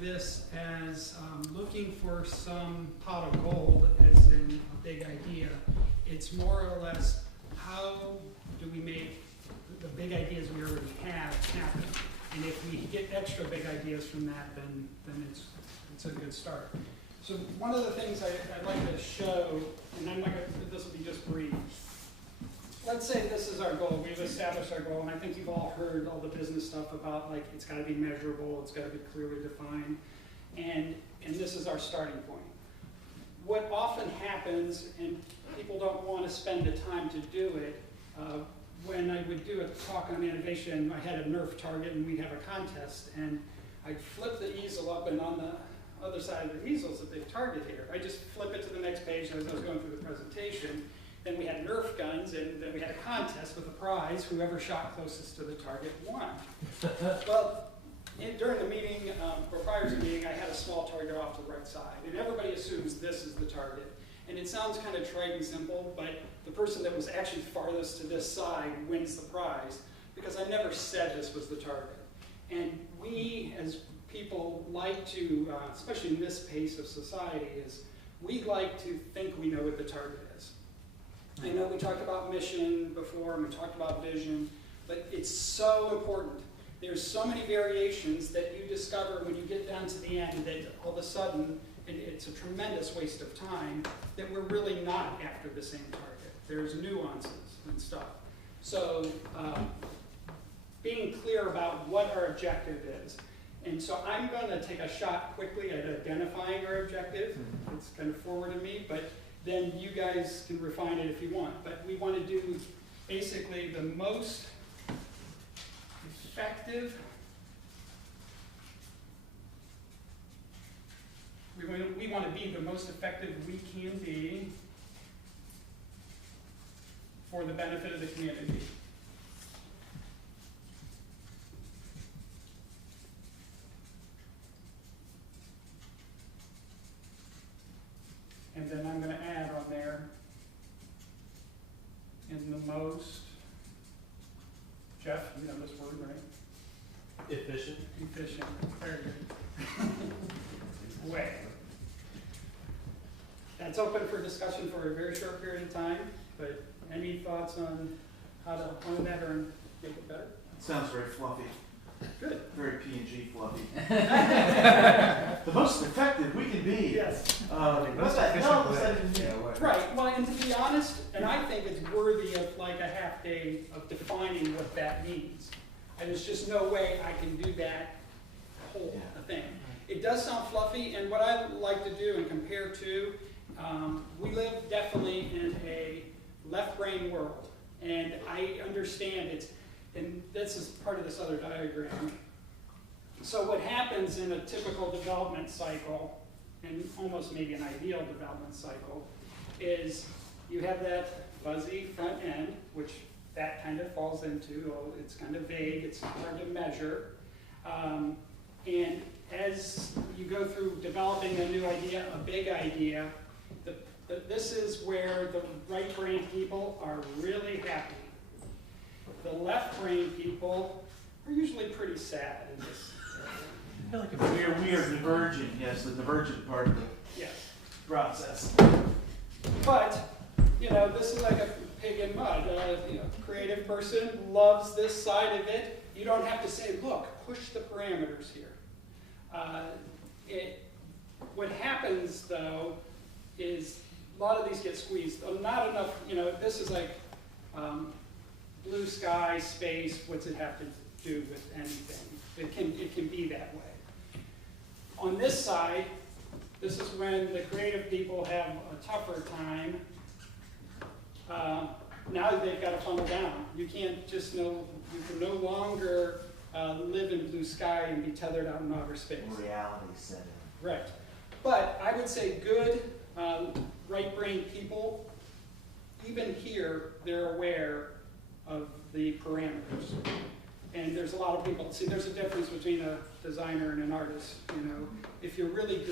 this as looking for some pot of gold, as in a big idea. It's more or less, how do we make the big ideas we already have happen? And if we get extra big ideas from that, then it's a good start. So one of the things I'd like to show, and I'm not going to, this will be just brief. Let's say this is our goal. We've established our goal, and I think you've all heard all the business stuff about, like, it's got to be measurable, it's got to be clearly defined, and this is our starting point. What often happens, and people don't want to spend the time to do it, when I would do a talk on innovation, I had a Nerf target and we'd have a contest, and I'd flip the easel up, and on the other side of the easel is a big target here. I just flip it to the next page as I was going through the presentation. Then we had Nerf guns, and then we had a contest with a prize. Whoever shot closest to the target won. Well, during the meeting, or prior to the meeting, I had a small target off to the right side, and everybody assumes this is the target. And it sounds kind of trite and simple, but the person that was actually farthest to this side wins the prize, because I never said this was the target. And we, as people, like to, especially in this pace of society, is we like to think we know what the target is. I know we talked about mission before, and we talked about vision, but it's so important. There's so many variations that you discover when you get down to the end that all of a sudden, it's a tremendous waste of time, that we're really not after the same target. There's nuances and stuff. So being clear about what our objective is. And so I'm going to take a shot quickly at identifying our objective. It's kind of forward of me, but then you guys can refine it if you want. But we want to do basically the most effective, we want to be the most effective we can be for the benefit of the community. And then I'm going to add on there, in the most, Jeff, you know this word, right? Efficient. Efficient, very good. Way. That's open for discussion for a very short period of time, but any thoughts on how to hone that or make it better? It sounds very fluffy. Good. Very P&G fluffy. The most effective we can be. Yes. What the hell does that even mean? Right. Well, and to be honest, and I think it's worthy of like a half day of defining what that means. And there's just no way I can do that whole thing. It does sound fluffy, and what I like to do and compare to, we live definitely in a left brain world, and I understand it's, and this is part of this other diagram. So what happens in a typical development cycle, and almost maybe an ideal development cycle, is you have that fuzzy front end, which that kind of falls into, oh, it's kind of vague, it's hard to measure. And as you go through developing a new idea, a big idea, this is where the right brain people are really happy. The left brain people are usually pretty sad in this area. I feel like we are diverging, yes, the divergent part of the process. But, you know, this is like a pig in mud. You know, creative person loves this side of it. You don't have to say, look, push the parameters here. What happens, though, is a lot of these get squeezed. Not enough, you know, this is like blue sky, space, what's it have to do with anything? It can be that way. On this side, this is when the creative people have a tougher time. Now they've got to funnel down. You can't just you can no longer live in blue sky and be tethered out in outer space. Reality set in. Right. But I would say good right brain people, even here, they're aware of the parameters. And there's a lot of people, see, there's a difference between a designer and an artist. You know, if you're really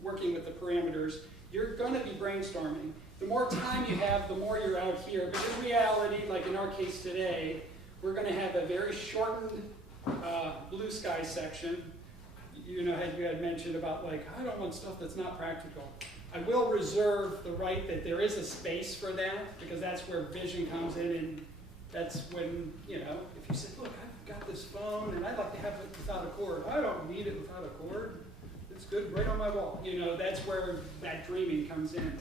working with the parameters, you're going to be brainstorming. The more time you have, the more you're out here. But in reality, like in our case today, we're going to have a very shortened blue sky section. you know, you had mentioned about like, I don't want stuff that's not practical. I will reserve the right that there is a space for that, because that's where vision comes in, and that's when, you know, if you say, look, I've got this phone and I'd like to have it without a cord. I don't need it without a cord. It's good right on my wall. You know, that's where that dreaming comes in.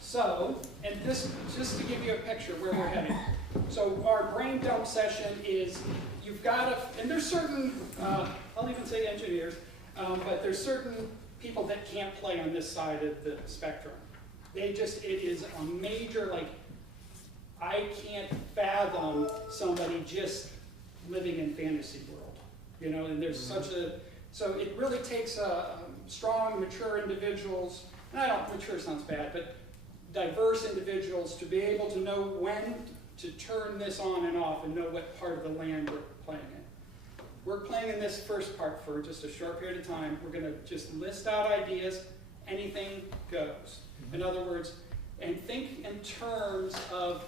So, and this, just to give you a picture where we're heading. So our brain dump session is, you've got to, and there's certain, I'll even say engineers, but there's certain people that can't play on this side of the spectrum. They just, it is a major, like, I can't fathom somebody just living in fantasy world, you know, and there's such a, so it really takes strong, mature individuals, and I don't, mature sounds bad, but diverse individuals to be able to know when to turn this on and off and know what part of the land we're playing in. We're playing in this first part for just a short period of time. We're going to just list out ideas. Anything goes. In other words, and think in terms of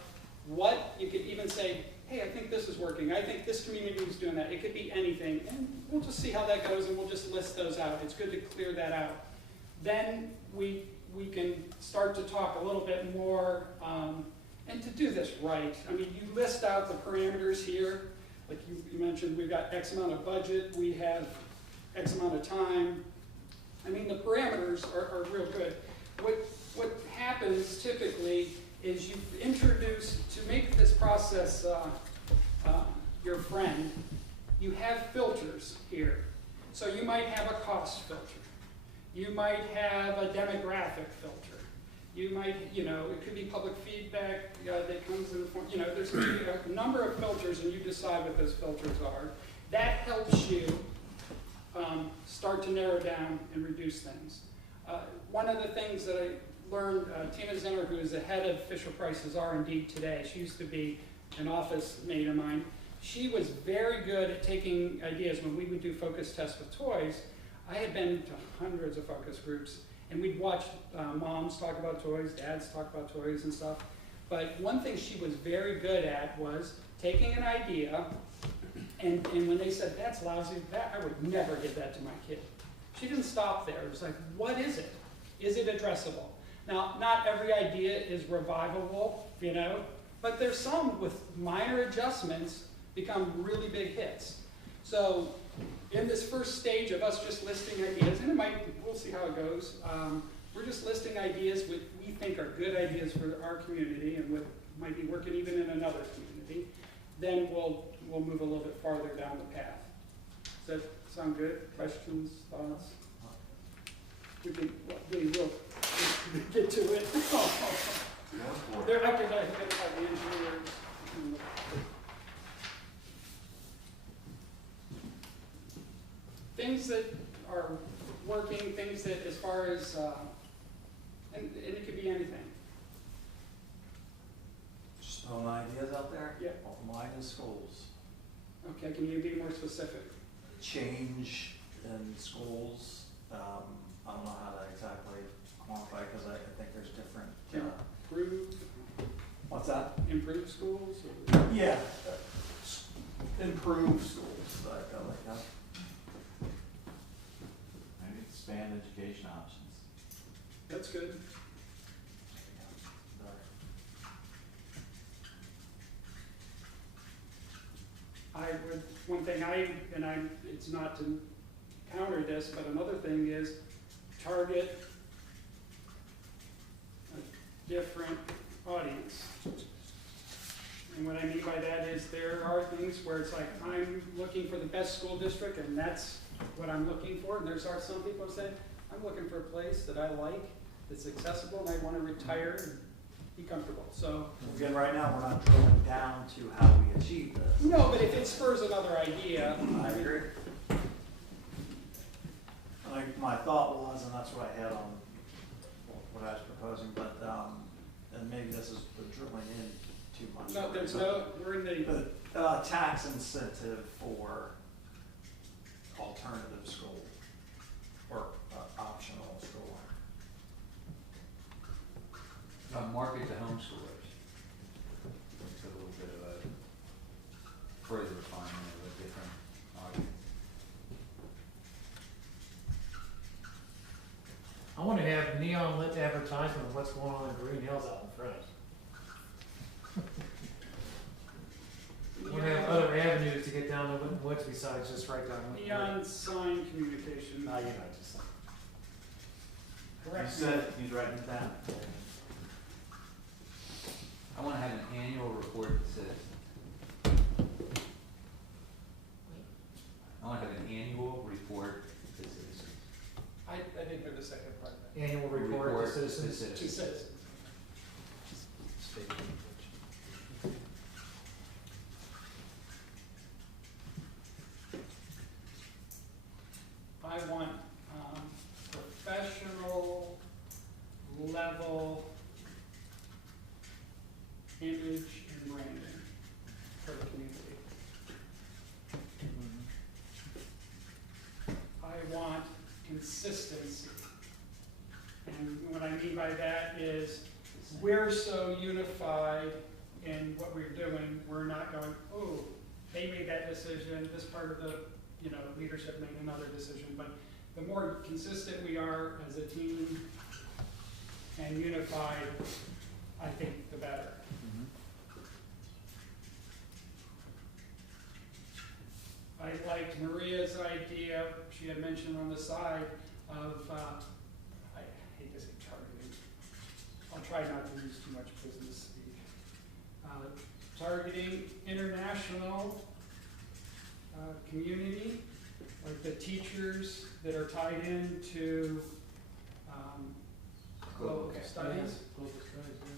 what you could even say, hey, I think this is working. I think this community is doing that. It could be anything. And we'll just see how that goes, and we'll just list those out. It's good to clear that out. Then we can start to talk a little bit more, and to do this right. I mean, you list out the parameters here. Like you mentioned, we've got X amount of budget, we have X amount of time. I mean, the parameters are real good. What happens typically is you introduce, to make this process your friend, you have filters here. So you might have a cost filter. You might have a demographic filter. You might, you know, it could be public feedback that comes in the form, you know, there's a number of filters, and you decide what those filters are. That helps you start to narrow down and reduce things. One of the things that I learned, Tina Zinner, who is the head of Fisher-Price's R&D today, she used to be an office mate of mine. She was very good at taking ideas. When we would do focus tests with toys, I had been to hundreds of focus groups, and we'd watch moms talk about toys, dads talk about toys and stuff. But one thing she was very good at was taking an idea, and when they said, that's lousy, I would never give that to my kid. She didn't stop there. It was like, what is it? Is it addressable? Now, not every idea is revivable, you know, but there's some with minor adjustments become really big hits. So in this first stage of us just listing ideas, and we'll see how it goes, we're just listing ideas which we think are good ideas for our community and what might be working even in another community. Then we'll move a little bit farther down the path. Does that sound good? Questions, thoughts? We will get to it. They're up to the engineers. Things that are working, things that as far as, and it could be anything. Just throwing ideas out there? Yeah. Well, mine is schools. Okay, can you be more specific? Change in schools, I don't know how to exactly quantify, because I think there's different, Improve? what's that? Improve schools? Or? Yeah, improve schools, I like that. Maybe expand education options. That's good. One thing it's not to counter this, but another thing is target a different audience. And what I mean by that is there are things where it's like, I'm looking for the best school district, and that's what I'm looking for. And there's some people who say, I'm looking for a place that I like, that's accessible, and I want to retire and be comfortable. So again, right now we're not drilling down to how we achieve this. no, but if it spurs another idea, I agree. My thought was, and that's what I had on what I was proposing, but and maybe this is drilling in too much. no, there's we're in the tax incentive for alternative school or optional school. Market to homeschoolers. It's a little bit of a further refinement of a different audience. wanna have neon lit advertisement of what's going on in Greenhills out in front. I wanna have other avenues to get down to Winton Woods besides just right down Winton Neon Woods. sign communication. Nah, you're not just saying. You Correct. said you'd write it down. I wanna have an annual report that says. I wanna have an annual report to citizens. I didn't hear the second part of that. Annual report to citizens. To citizens. I want professional level image and branding for the community. I want consistency. And what I mean by that is, we're so unified in what we're doing, we're not going, oh, they made that decision, this part of the, leadership made another decision. But the more consistent we are as a team and unified, I think the better. I liked Maria's idea, she had mentioned on the side of, I hate to say targeting, I'll try not to use too much business speak. Targeting international community, like the teachers that are tied into global Okay. studies. Global studies, yeah.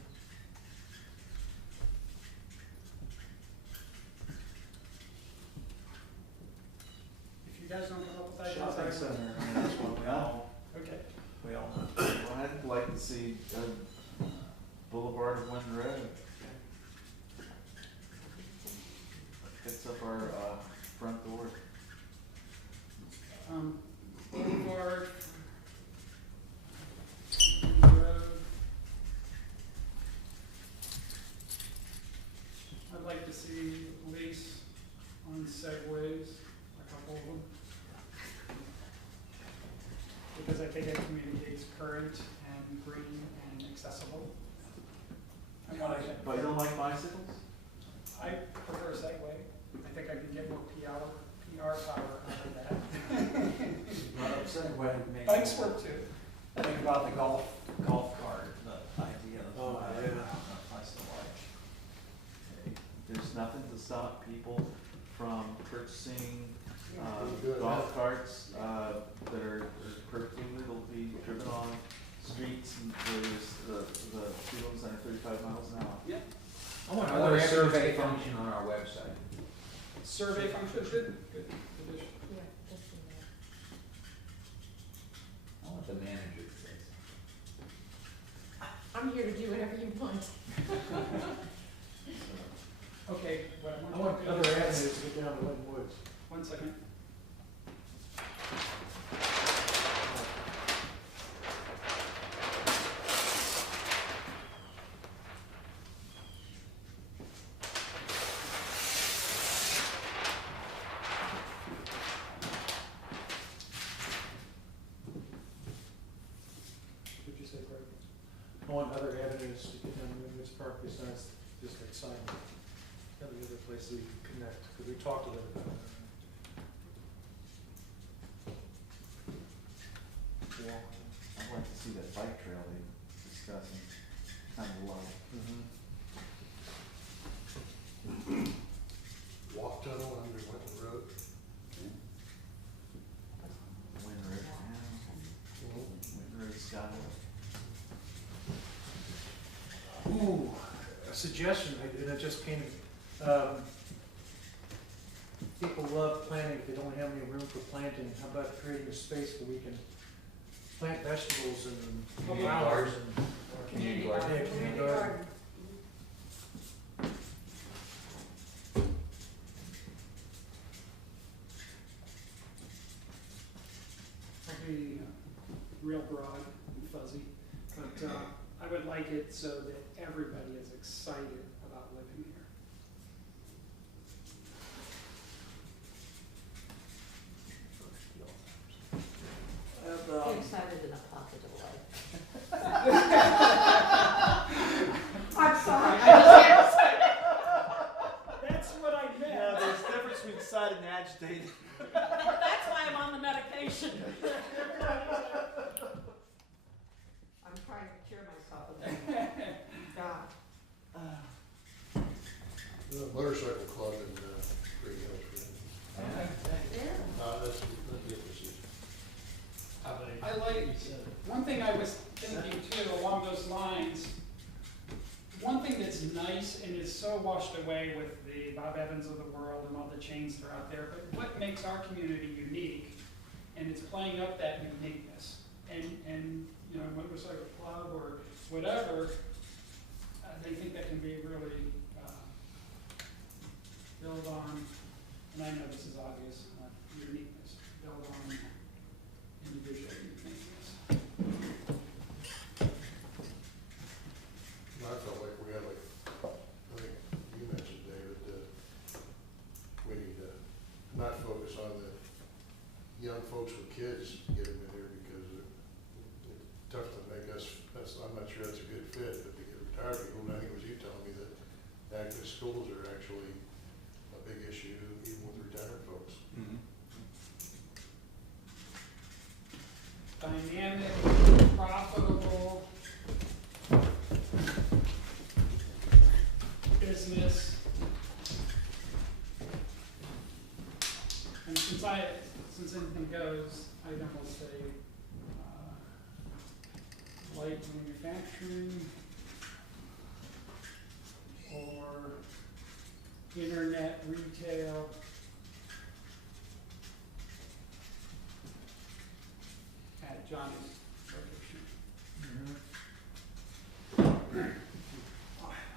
If you guys don't come up with ideas, Shopping I center, will. I mean, that's what Okay. we all know. Well, I'd like to see Boulevard of Wind Road. Fix up our front door. Boulevard, road. I'd like to see lease on segways, a couple of them. Because I think it communicates current and green and accessible. I want to, But you don't like bicycles? I prefer a Segway. I think I can get more PR power out of that. Not upset when it makes. Bikes work too. Think about the golf cart, the idea of. Oh, yeah. I still like. There's nothing to stop people from purchasing Good. golf carts that are perfectly legal to be driven on streets and where the speed limit's under 35 miles an hour. Yep. I want I other want a survey survey function on our website. Survey function, good addition. Yeah, that's in there. I want the manager to say something. I'm here to do whatever you want. Okay, what I I want want to other do avenues is, to get down to Winton Woods. 1 second. What'd you say, Greg? I want other avenues to get down to Winton Woods Park besides just excitement. Every other place we can connect, because we talked a little about it. Yeah. I'd like to see that bike trail they discussing, kind of low. Walk tunnel under Winton Road. Wind Road, yeah. Wind Road Skyway. Ooh, a suggestion, and it just came, people love planting, if they don't have any room for planting, how about creating a space where we can plant vegetables and Community flowers garden. and. Community Yeah, garden. community garden. I'll be real broad and fuzzy, but I would like it so that everybody is excited about living here. Get excited in a positive way. information. I'm trying to cure myself of that. God. Motorcycle club in Greenhills. That's the emphasis. I like, one thing I was thinking too, along those lines, one thing that's nice and is so washed away with the Bob Evans of the world and all the chains that are out there, but what makes our community unique, and it's playing up that uniqueness. And you know, motorcycle club or whatever, they think that can be really build on, and I know this is obvious, uniqueness, build on individual uniqueness. I felt like we had I think you mentioned, David, we need to not focus on the young folks with kids, get them in here because it's tough to make us, I'm not sure that's a good fit, but to get retired people, and I think it was you telling me that active schools are actually a big issue even with retired folks. Dynamic, profitable business. And since anything goes, I'd almost say light manufacturing or internet retail. At Johnny's location.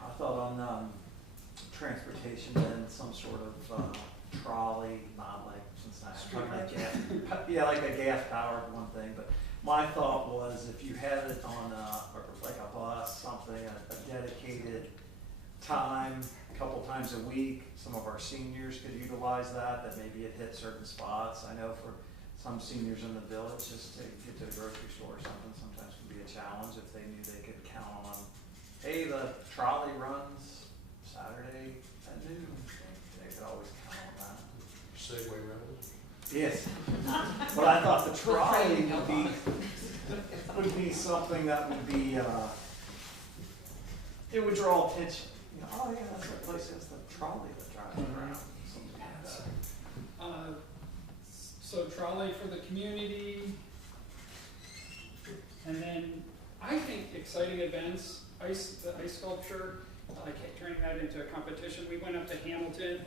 I thought on transportation, then some sort of trolley, not like Cincinnati, yeah, like a gas powered one thing, but my thought was if you had it on or like a bus, something, a dedicated time, a couple times a week, some of our seniors could utilize that maybe it hit certain spots. I know for some seniors in the village, just to get to the grocery store or something sometimes can be a challenge if they knew they could count on, hey, the trolley runs Saturday at noon. They could always count on that. Segway rentals. Yes. But I thought the trolley would be something that would be, it would draw attention. You know, oh yeah, that's that place has the trolley that drives around. Something like that. So trolley for the community. And then I think exciting events, the ice sculpture, like turning that into a competition. We went up to Hamilton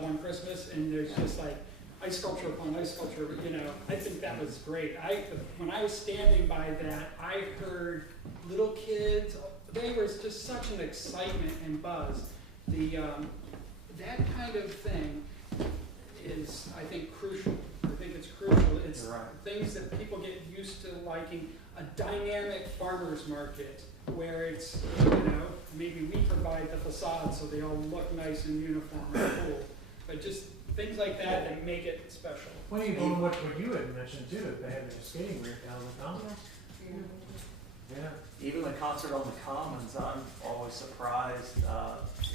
one Christmas and there's just like ice sculpture upon ice sculpture, you know, I think that was great. When I was standing by that, I heard little kids, there was just such an excitement and buzz. That kind of thing is, I think, crucial. I think it's crucial. It's right. Things that people get used to liking. A dynamic farmer's market where it's, you know, maybe we provide the facade so they all look nice and uniform and cool. But just things like that make it special. Well, even what you had mentioned too, they have a skating rink down in the commons. Yeah. Even the concert on the commons, I'm always surprised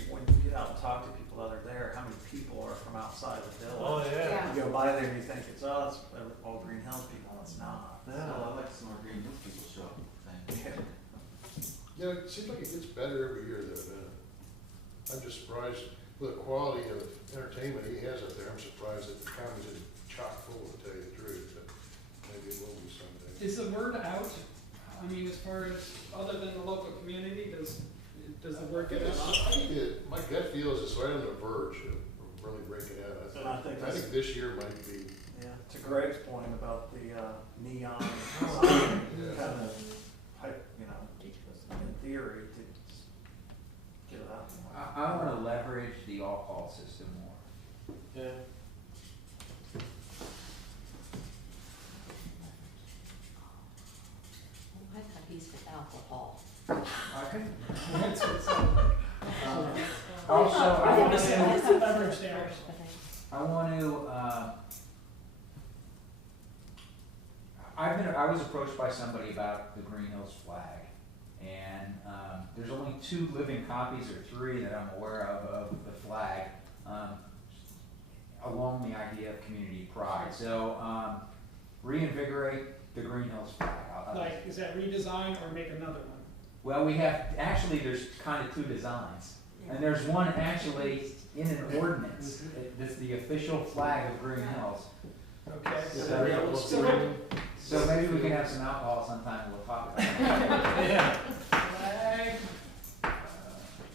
when you get out and talk to people that are there, how many people are from outside the village. Oh, yeah. You go by there and you think it's all Greenhills people, it's not. So I'd like some more Greenhills people show up. Thank you. Yeah, it seems like it gets better every year though. I'm just surprised with the quality of entertainment he has up there. I'm surprised that the commons is chock full, to tell you the truth, but maybe it will be someday. Is the word out? I mean, as far as, other than the local community, does the word get out? I think my gut feel is it's right on the verge of really breaking out. I think this year might be. Yeah, to Greg's point about the neon Yeah. kind of, you know, in theory, to get it out more. I want to leverage the all-call system more. Yeah. I thought he's with alcohol. I can. Also, I want to to, leverage there. I was approached by somebody about the Greenhills flag, and there's only 2 living copies or 3 that I'm aware of the flag, along the idea of community pride. So reinvigorate the Greenhills flag. Like, is that redesign or make another one? Well, we have, actually, there's kind of two designs. And there's one actually in an ordinance. It's the official flag of Greenhills. Okay. So maybe we can have some alcohol sometime, and we'll talk about it. Yeah. Flag.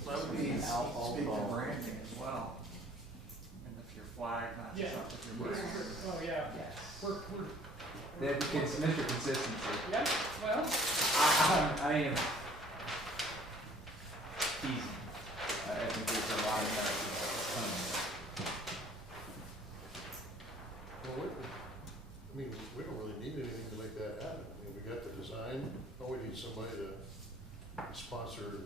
That would be speak to branding as well. And if your flag matches Yeah. up with your brand. Oh, yeah. Yes. We're, That it's Mr. Consistency. yeah, well, I am teasing. I think there's a lot of Well, I mean, we don't really need anything to make that happen. I mean, we got the design, oh, we need somebody to sponsor,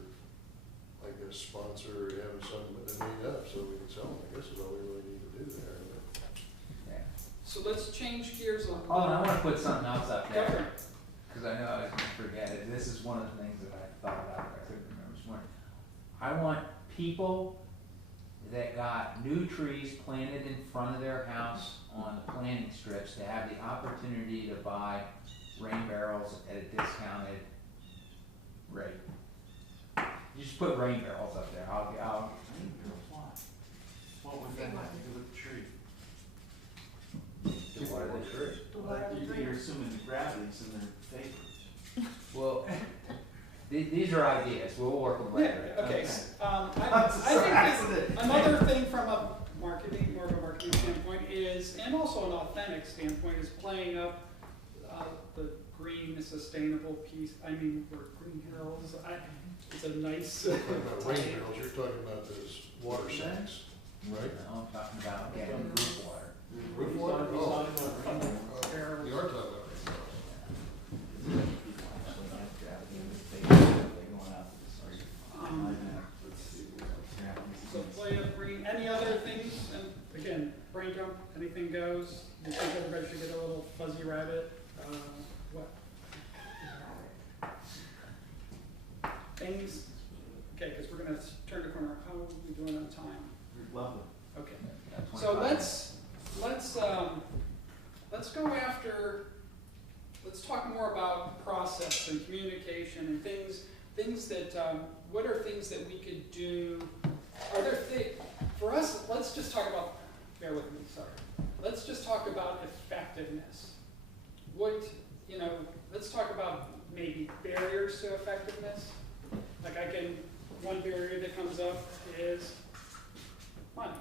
like a sponsor, having something made up so we can sell them. I guess is all we really need to do there. yeah. so let's change gears on. Oh, and I want to put something else up Go for there, it. because I know I was going to forget it. This is one of the things that I thought about, but I couldn't remember this morning. I want people that got new trees planted in front of their house on the planting strips to have the opportunity to buy rain barrels at a discounted rate. You just put rain barrels up there. I'll What would that have to do with the tree? do what the tree. You're assuming the gravity's in their favor. Well, these are ideas. We'll work them later. Yeah, okay, I'm just I sorry. think that another thing from a marketing, more of a marketing standpoint is, and also an authentic standpoint, is playing up the green, sustainable piece. I mean, we're Greenhills, it's a nice. You're talking about rain barrels, you're talking about those water sinks, right? No, I'm talking about getting roof water. Roof water? Oh, Barrels. you are talking about rain barrels. So play up green, any other things, and again, brain jump, anything goes, you think everybody should get a little fuzzy rabbit, what? Things, okay, cause we're gonna turn the corner, how are we doing on time? Lovely. Okay, Yeah, so 25. let's go after, let's talk more about process and communication and things that, what are things that we could do? Are there for us, let's just talk about, bear with me, sorry. Let's just talk about effectiveness. Let's talk about maybe barriers to effectiveness. Like one barrier that comes up is money.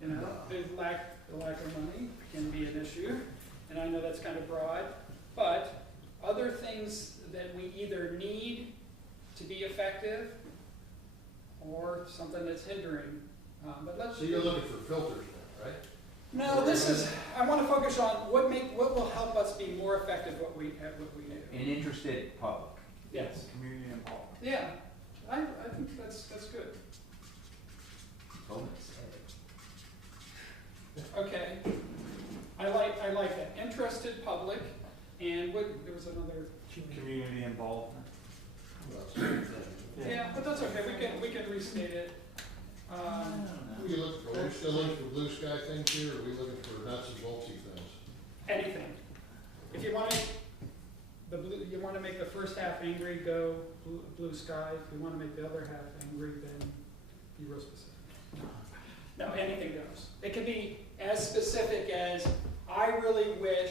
The lack of money can be an issue, and I know that's kind of broad, but other things that we either need to be effective or something that's hindering. But let's. So you're looking for filters now, right? No, I want to focus on what will help us be more effective at what we do. An interested public. Yes. Community involvement. Yeah, I think that's good. Okay, I like that. Interested public, and there was another. Community involvement. Well, it's the same thing. Yeah, but that's okay. We can restate it. Are we still looking for blue sky things here, or are we looking for nuts and boltsy things? Anything. If you want you want to make the first half angry, go blue sky. If you want to make the other half angry, then be real specific. No, anything goes. It can be as specific as, I really wish,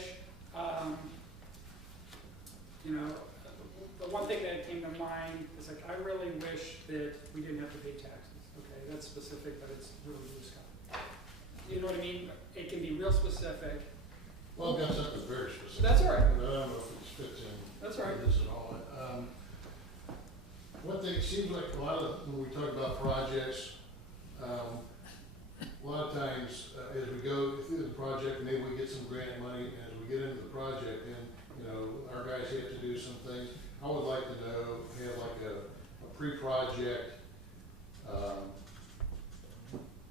the one thing that came to mind is like, I really wish that we didn't have to pay taxes. Okay, that's specific, but it's really blue sky. You know what I mean? It can be real specific. Well, I've got something very specific. That's all right. But I don't know if it fits in. That's all right. This at all. One thing, it seems like a lot of, when we talk about projects, a lot of times, as we go through the project, maybe we get some grant money, and as we get into the project, and, our guys have to do some things. I would like to know, have like a pre-project,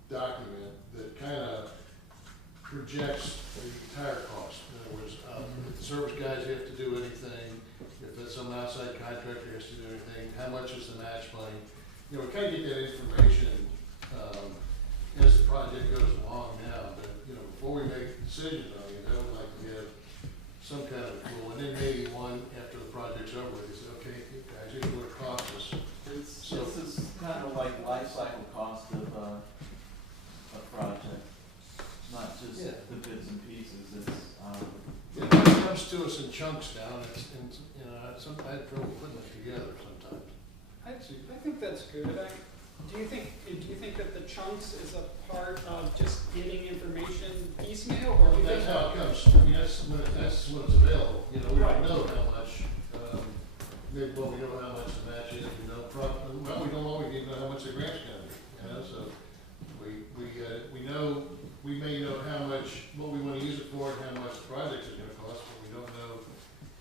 document that kind of projects the entire cost. In other words, if the service guys have to do anything, if it's some outside contractor has to do anything, how much is the match money? We kind of get that information, as the project goes along now, but you know, before we make decisions on these, I would like to have some kind of tool, and then maybe one after the project's over, with, you say, okay, guys, here's what it costs us. This is kind of like life cycle cost of a project, not just the bits and pieces, it's, It comes to us in chunks now, and, you know, I have trouble putting it together sometimes. I think that's good. Do you think that the chunks is a part of just getting information piecemeal, or do you think? That's how it comes, I mean, that's what's available, you know, we don't know how much, maybe, well, we know how much the match is, we know, well, we don't always even know how much the grant's gonna be, you know, so we may know how much, what we wanna use it for, and how much the project is gonna cost, but we don't know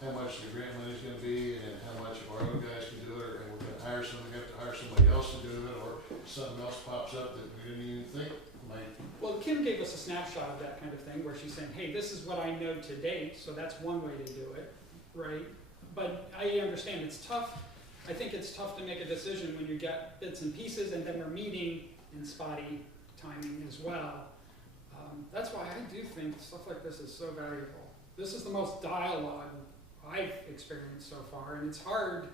how much the grant money's gonna be, and how much of our own guys can do it, or we're gonna hire someone, we have to hire somebody else to do it, or something else pops up that we didn't even think might. Well, Kim gave us a snapshot of that kind of thing, where she's saying, hey, this is what I know to date, so that's one way to do it, right? But I understand it's tough. I think it's tough to make a decision when you get bits and pieces, and then we're meeting in spotty timing as well. That's why I do think stuff like this is so valuable. This is the most dialogue I've experienced so far, and it's hard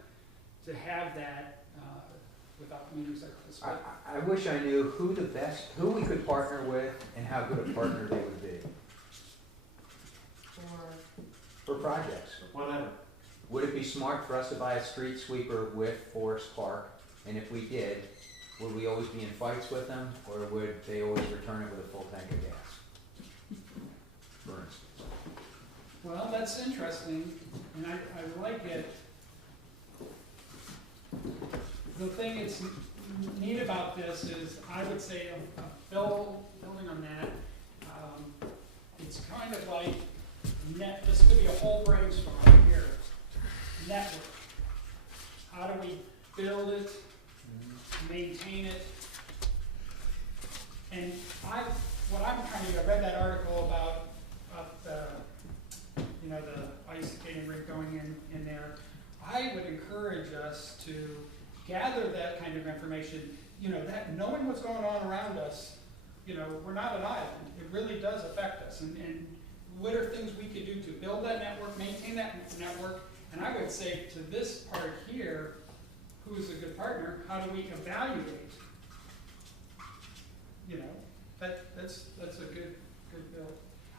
to have that without meetings like this. I wish I knew who we could partner with and how good a partner they would be for projects. whatever. Would it be smart for us to buy a street sweeper with Forest Park? And if we did, would we always be in fights with them, or would they always return it with a full tank of gas? For instance. Well, that's interesting, and I like it. The thing that's neat about this is, I would say, building on that, it's kind of like this could be a whole brainstorm here. Network. How do we build it, maintain it? And what I'm trying to do, I read that article about the ice skating rink going in there. I would encourage us to gather that kind of information, that knowing what's going on around us, we're not an island. It really does affect us. And what are things we could do to build that network, maintain that network? And I would say to this part here, who is a good partner, how do we evaluate? That's a good build.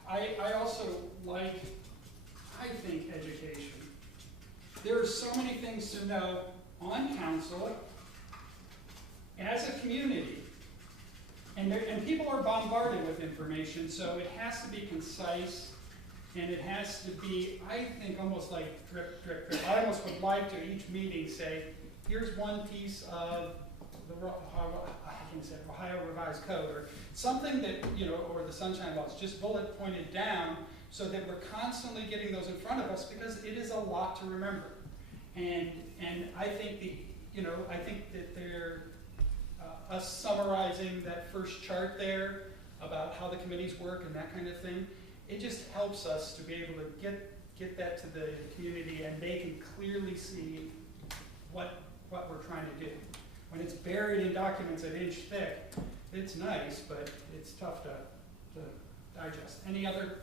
I also I think education. There are so many things to know on council, as a community, and people are bombarded with information, so it has to be concise, and it has to be, I think, almost like drip, drip, drip. I almost would like to each meeting say, here's one piece of the Ohio Revised Code, or something that, or the Sunshine Laws, just bullet pointed down, so that we're constantly getting those in front of us, because it is a lot to remember. And I think I think that they're us summarizing that first chart there about how the committees work and that kind of thing, it just helps us to be able to get that to the community, and they can clearly see what we're trying to do. When it's buried in documents an inch thick, it's nice, but it's tough to digest. Any other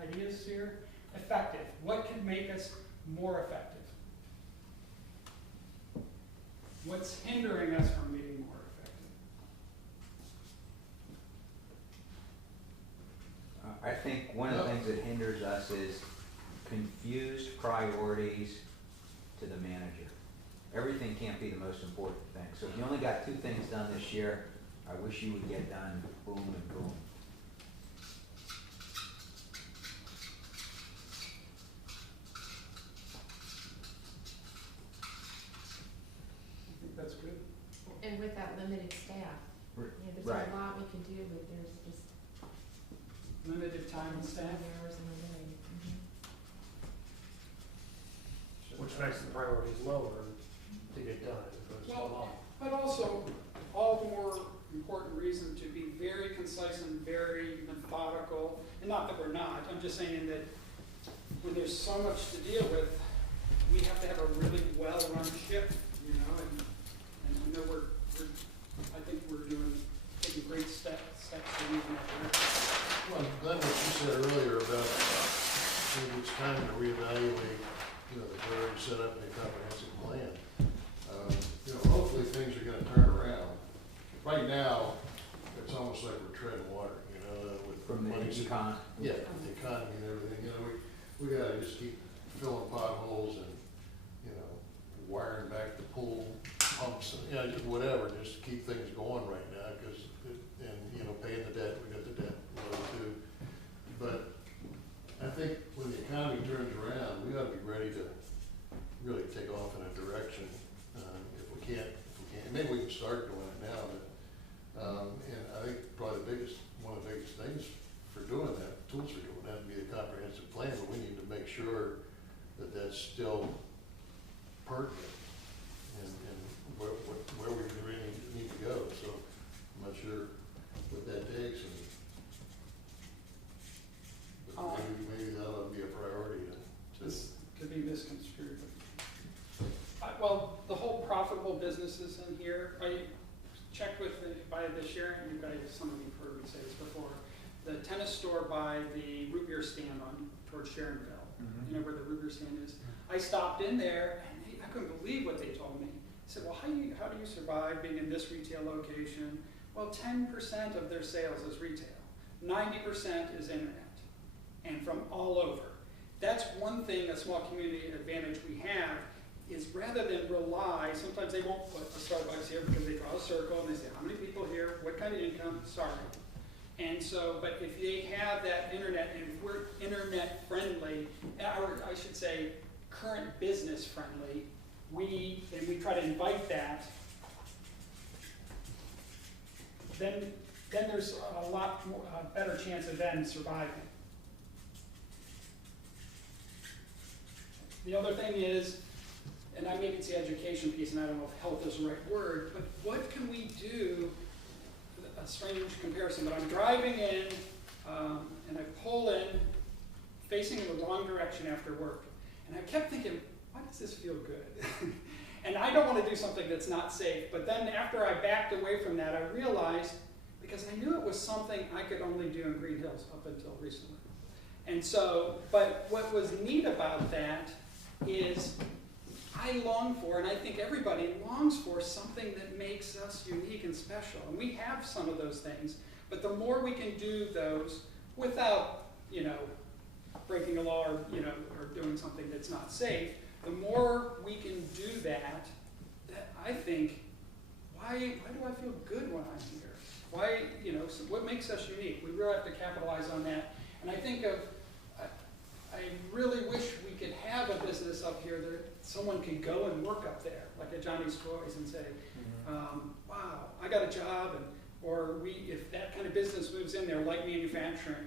ideas here? Effective. What can make us more effective? What's hindering us from being more effective? I think one of the things that hinders us is confused priorities to the manager. Everything can't be the most important thing. So if you only got 2 things done this year, I wish you would get done boom and boom. I think that's good. And with that limited staff, there's Right. a lot we can do, but there's just Limited time and staff. hours in a day. Which makes the priorities lower to get done as opposed to a Well, lot. but also, all the more important reason to be very concise and very methodical. And not that we're not, I'm just saying that when there's so much to deal with, we have to have a really well-run ship, and I know I think we're taking great steps to move in that direction. Well, Glenn, what you said earlier about maybe it's time to reevaluate, the priority set up in a comprehensive plan. Hopefully things are gonna turn around. Right now, it's almost like we're treading water, with From the money. econ. Yeah, with the economy and everything, we gotta just keep filling potholes and, wiring back the pool pumps and, just whatever, just to keep things going right now, paying the debt, we got the debt load too. But I think when the economy turns around, we ought to be ready to really take off in a direction. If we can't, maybe we can start doing it now, but, and I think probably one of the biggest things for doing that, tools for doing that would be a comprehensive plan, but we need to make sure that that's still pertinent and where we really need to go. So I'm not sure what that takes, but maybe that ought to be a priority to. This could be misconstrued. Well, the whole profitable businesses in here, I checked with by the Sharon, you guys, some of you have heard me say this before, the tennis store by the root beer stand on towards Sharonville, where the root beer stand is. I stopped in there and I couldn't believe what they told me. I said, well, how do you survive being in this retail location? Well, 10% of their sales is retail. 90% is internet, and from all over. That's one thing, a small community advantage we have, is rather than rely, sometimes they won't put a Starbucks here because they draw a circle and they say, how many people here, what kind of income, sorry. And so, but if they have that internet, and if we're internet friendly, or I should say current business friendly, we try to invite that, then there's a lot more, better chance of them surviving. The other thing is, and I maybe it's the education piece, and I don't know if health is the right word, but what can we do, a strange comparison, but I'm driving in, and I pull in, facing in the wrong direction after work, and I kept thinking, why does this feel good? And I don't want to do something that's not safe, but then after I backed away from that, I realized, because I knew it was something I could only do in Greenhills up until recently. And so, but what was neat about that is I long for, and I think everybody longs for, something that makes us unique and special. And we have some of those things, but the more we can do those without, breaking a law or, or doing something that's not safe, the more we can do that I think, why do I feel good when I'm here? Why, so what makes us unique? We really have to capitalize on that. And I think I really wish we could have a business up here that someone could go and work up there, like a Johnny's Toys, and say, wow, I got a job, or if that kind of business moves in there, like manufacturing,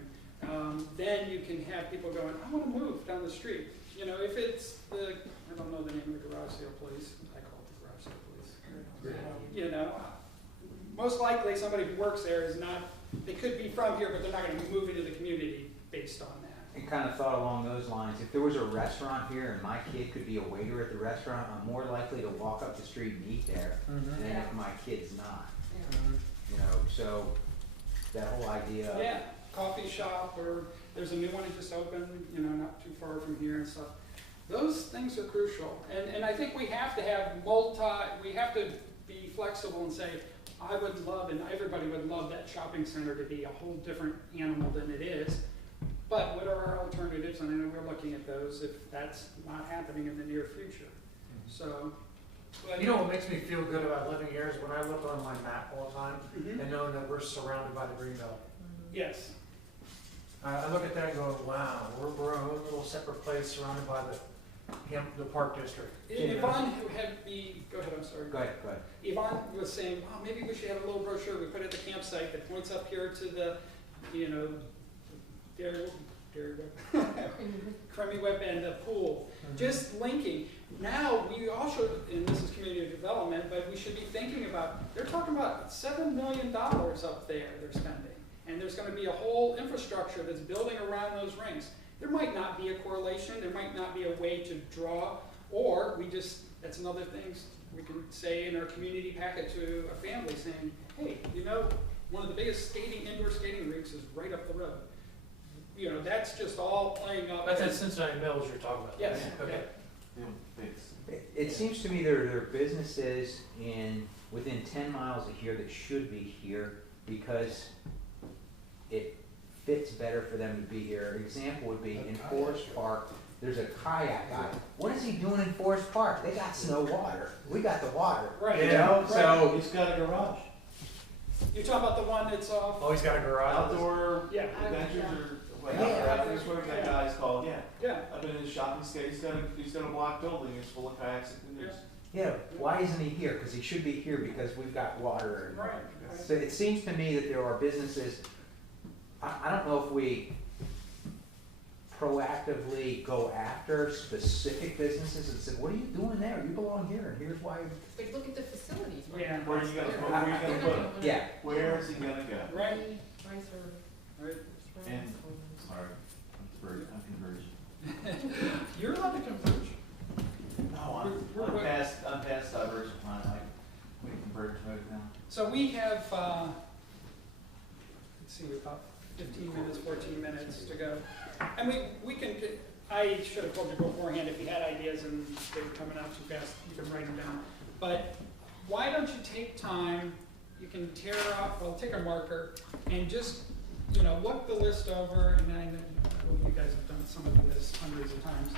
then you can have people going, I want to move down the street. If it's I don't know the name of the garage sale place, I call it the garage sale place. Most likely somebody who works there is not, they could be from here, but they're not going to be moving to the community based on that. And kind of thought along those lines, if there was a restaurant here and my kid could be a waiter at the restaurant, I'm more likely to walk up the street and eat there than if my kid's not. So that whole idea. Yeah, coffee shop, or there's a new one that just opened, not too far from here and stuff. Those things are crucial. And I think we have to have we have to be flexible and say, I would love, and everybody would love that shopping center to be a whole different animal than it is. But what are our alternatives? And I know we're looking at those if that's not happening in the near future. So, what makes me feel good about living here is when I look on my map all the time and knowing that we're surrounded by the Greenbelt. Yes. I look at that and go, wow, we're a little separate place surrounded by the Park District. Yvonne had me, go ahead, I'm sorry. Go ahead. Yvonne was saying, oh, maybe we should have a little brochure we put at the campsite that points up here to the, Crummy Whip and the pool. Just linking. Now, we also, and this is community development, but we should be thinking about, they're talking about $7 million up there they're spending. And there's going to be a whole infrastructure that's building around those rings. There might not be a correlation, there might not be a way to draw, or that's another thing we can say in our community packet to a family saying, hey, one of the biggest indoor skating rinks is right up the road. you know, that's just all playing up. That's at Cincinnati Mills you're talking about? Yes, Okay. They don't fix. It seems to me there are businesses within 10 miles of here that should be here because it fits better for them to be here. An example would be in Forest Park, there's a kayak guy. What is he doing in Forest Park? They got snow water. We got the water. Right. You know, Right. so. He's got a garage. You're talking about the one that's off, Oh, he's got a garage? Outdoor yeah, adventures or, what, Yeah. outdoor adventures, whatever that guy's called, yeah. yeah, I've been in his shopping space, he's got a block building, it's full of kayaks and canoes. Yeah, why isn't he here? Because he should be here because we've got water. And right. So it seems to me that there are businesses, I don't know if we proactively go after specific businesses and say, what are you doing there? You belong here, and here's why. But look at the facilities. right? Yeah. Where are you gonna, They're- where are you they're gonna not put gonna him? wanna- Yeah. Where is he gonna go? Right. Rice or- Right. And- Sorry, I'm converging. You're allowed to converge. No, I'm past divergent line, we converge mode now. So we have, let's see, about 15 minutes, 14 minutes to go. And we can, I should have told you beforehand, if you had ideas and they were coming out too fast, you can write them down. But why don't you take time, you can tear up, well, take a marker and just, you know, look the list over, and I know you guys have done some of this hundreds of times.